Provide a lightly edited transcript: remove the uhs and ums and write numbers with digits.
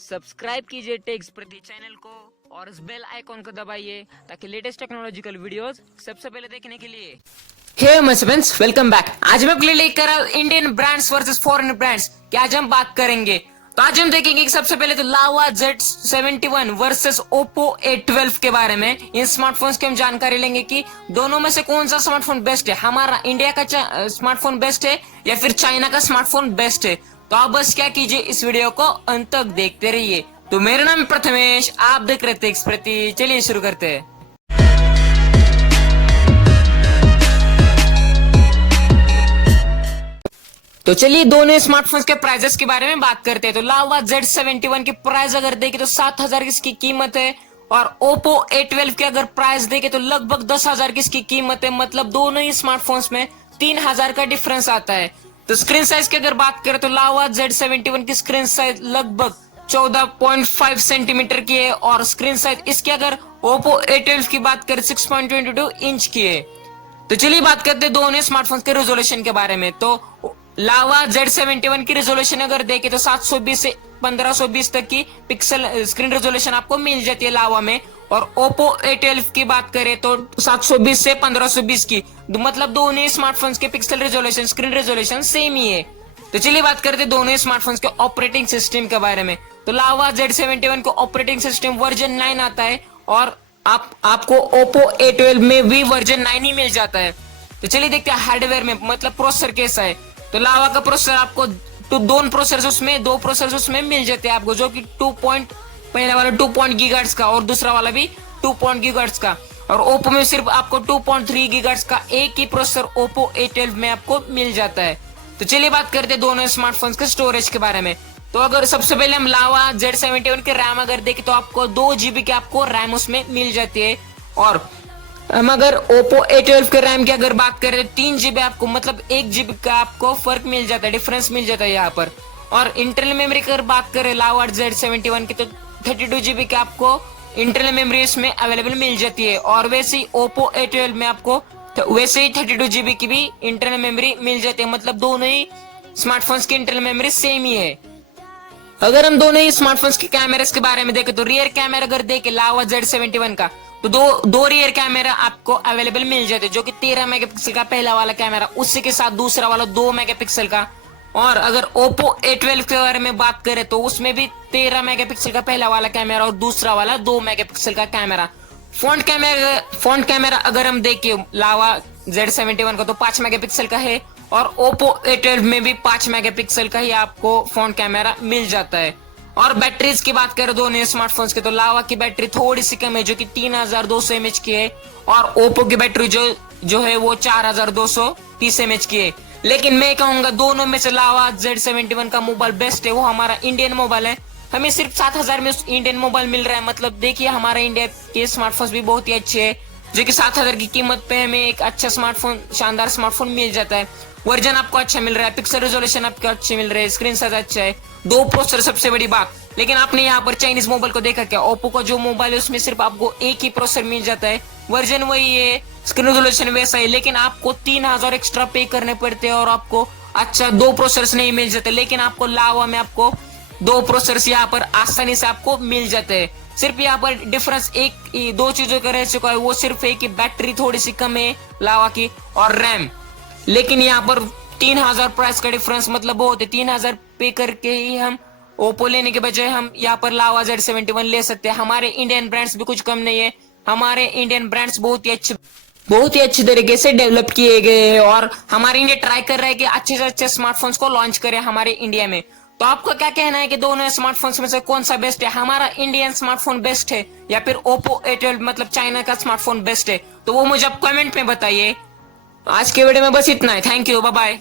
Subscribe कीजिए takes प्रति channel को और इस बेल आइकॉन को दबाइए ताकि लेटेस्ट टेक्नोलॉजिकल वीडियोस सबसे पहले देखने के लिए। Hey my friends, welcome back. आज मैं आपके लिए लेकर आया Indian brands versus foreign brands की आज हम बात करेंगे। तो आज हम देखेंगे कि सबसे पहले तो लावा Z71 वर्सेस Oppo A12 के बारे में। इन स्मार्टफोन्स की हम जानकारी लेंगे कि दोनों में से कौन सा स्मार्टफोन बेस्ट है, हमारा इंडिया का स्मार्टफोन बेस्ट है या फिर चाइना का स्मार्टफोन बेस्ट है। तो आप बस क्या कीजिए, इस वीडियो को अंत तक देखते रहिए। तो मेरा नाम है प्रथमेश, आप देख रहे थे एक्सप्रति। चलिए शुरू करते हैं। तो चलिए दोनों स्मार्टफोन्स के प्राइजेस के बारे में बात करते हैं। तो लावा Z71 की प्राइस अगर देखें तो 7,000 की इसकी कीमत है और Oppo A12 की अगर प्राइस देखें तो लगभग 10,000 की इसकी कीमत है। मतलब दोनों ही स्मार्टफोन्स में 3,000 का डिफरेंस आता है। तो स्क्रीन साइज की अगर बात करें तो लावा Z71 की स्क्रीन साइज लगभग 14.5 सेंटीमीटर की है और स्क्रीन साइज इसकी अगर Oppo A12 की बात करें 6.22 इंच की है। तो चलिए बात करते हैं दोनों स्मार्टफोन्स के रेजोल्यूशन के बारे में। तो लावा Z71 की रेजोल्यूशन अगर देखें तो 720 से 1520 तक की पिक्सल स्क्रीन रेजोल्यूशन आपको मिल जाती है लावा में, और Oppo A12 की बात करें तो 720 से 1520 की। मतलब दोनों स्मार्टफोन्स के pixel resolution screen resolution same ही है। तो चलिए बात करते हैं दोनों स्मार्टफोन्स के ऑपरेटिंग सिस्टम के बारे में। तो लावा Z71 को ऑपरेटिंग सिस्टम वर्जन 9 आता है और आपको Oppo A12 में भी वर्जन 9 ही मिल जाता है। तो चलिए देखते हैं हार्डवेयर में मतलब प्रोसेसर कैसा है। तो लावा का प्रोसेसर आपको दो प्रोसेसर उसमें मिल जाते हैं आपको, जो कि पहले वाला 2 गीगाहर्ट्ज का और दूसरा वाला भी 2 गीगाहर्ट्ज का। और ओप्पो में सिर्फ आपको 2.3 गीगाहर्ट्ज का एक ही प्रोसेसर Oppo A12 में आपको मिल जाता है। तो चलिए बात करते हैं दोनों स्मार्टफोन्स के स्टोरेज के बारे में। तो अगर सबसे पहले हम लावा Z71 की रैम अगर देखें तो आपको 2 GB की आपको रैम उसमें मिल जाती है, और हम अगर Oppo A12 के रैम की अगर बात करें 3 GB आपको, मतलब 1 GB का आपको फर्क मिल जाता है, डिफरेंस मिल जाता है यहाँ पर। और इंटरनल मेमोरी की अगर बात करें लावा Z71 की तो 32 GB की आपको इंटरनल मेमोरी इसमें अवेलेबल मिल जाती है, और वैसे ही Oppo A12 में आपको वैसे ही 32 GB की भी इंटरनल मेमोरी मिल जाती है। मतलब दोनों ही स्मार्टफोन्स की इंटरनल मेमोरी सेम ही है। अगर हम दोनों ही स्मार्टफोन्स के कैमरास के बारे में देखें तो रियर कैमरा अगर देखें लावा Z71 का तो दो रियर कैमरा आपको अवेलेबल मिल जाते हैं, जो कि 13 मेगापिक्सल का पहला वाला कैमरा, उसी के साथ दूसरा वाला 2 मेगापिक्सल का। और अगर Oppo A12 के बारे में बात करें तो उसमें भी 13 मेगापिक्सल का पहला वाला कैमरा और दूसरा वाला 2 मेगापिक्सल का कैमरा। फ्रंट कैमरा अगर हम देखें लावा Z71 का तो 5 मेगापिक्सल का है, और Oppo A12 में भी 5 मेगापिक्सल का ही आपको फ्रंट कैमरा मिल जाता है। और बैटरीज की बात करें दोनों स्मार्टफोन्स के तो लावा की बैटरी थोड़ी सी कम है, जो कि 3200 mAh की है, और Oppo की बैटरी जो है वो 4230 mAh की है। लेकिन मैं कहूंगा दोनों में से लावा Z71 का मोबाइल बेस्ट है। वो हमारा इंडियन मोबाइल है, हमें सिर्फ 7,000 में इंडियन मोबाइल मिल रहा है। मतलब देखिए हमारा इंडिया के स्मार्टफोन्स भी बहुत ही अच्छे हैं, जो कि 7,000 की कीमत पे हमें एक अच्छा स्मार्टफोन, शानदार स्मार्टफोन मिल जाता है। वर्जन आपको अच्छा मिल रहा है, पिक्सल रेजोल्यूशन आपको अच्छे मिल रहे हैं, स्क्रीन साइज अच्छा है, 2 प्रोसेसर सबसे बड़ी बात। लेकिन आपने यहाँ पर चाइनीज मोबाइल को देखा क्या? Oppo का जो मोबाइल है उसमें सिर्फ आपको एक ही प्रोसेसर मिल जाता है, वर्जन वही है, स्क्रीन रेजोल्यूशन वैसा है, लेकिन आपको 3,000 एक्स्ट्रा पे करने पड़ते हैं और आपको अच्छा 2 प्रोसेसर नहीं मिल जाते। लेकिन आपको लावा में आपको 2 प्रोसेसर यहाँ पर आसानी से आपको मिल जाते हैं। सिर्फ यहाँ पर डिफरेंस दो चीजों का रह चुका है, वो सिर्फ है कि बैटरी थोड़ी सी कम है लावा की और रैम। लेकिन यहाँ पर 3,000 प्राइस का डिफरेंस मतलब बहुत है। 3,000 पे करके ही हम Oppo लेने के बजाय हम यहाँ पर लावा Z71 ले सकते हैं। हमारे इंडियन ब्रांड्स भी कुछ कम नहीं है, हमारे इंडियन ब्रांड्स बहुत ही अच्छी तरीके से डेवलप किए गए हैं, और हमारे इंडिया ट्राई कर रहा है कि अच्छे से अच्छे स्मार्टफोन्स को लॉन्च करे हमारे इंडिया में। तो आपको क्या कहना है कि दोनों स्मार्टफोन्स में से कौन सा बेस्ट है? हमारा इंडियन स्मार्टफोन बेस्ट है या फिर Oppo A12 मतलब चाइना का स्मार्टफोन बेस्ट है? तो वो मुझे आप कमेंट में बताइए। आज के वीडियो में बस इतना है। Thank you, bye bye.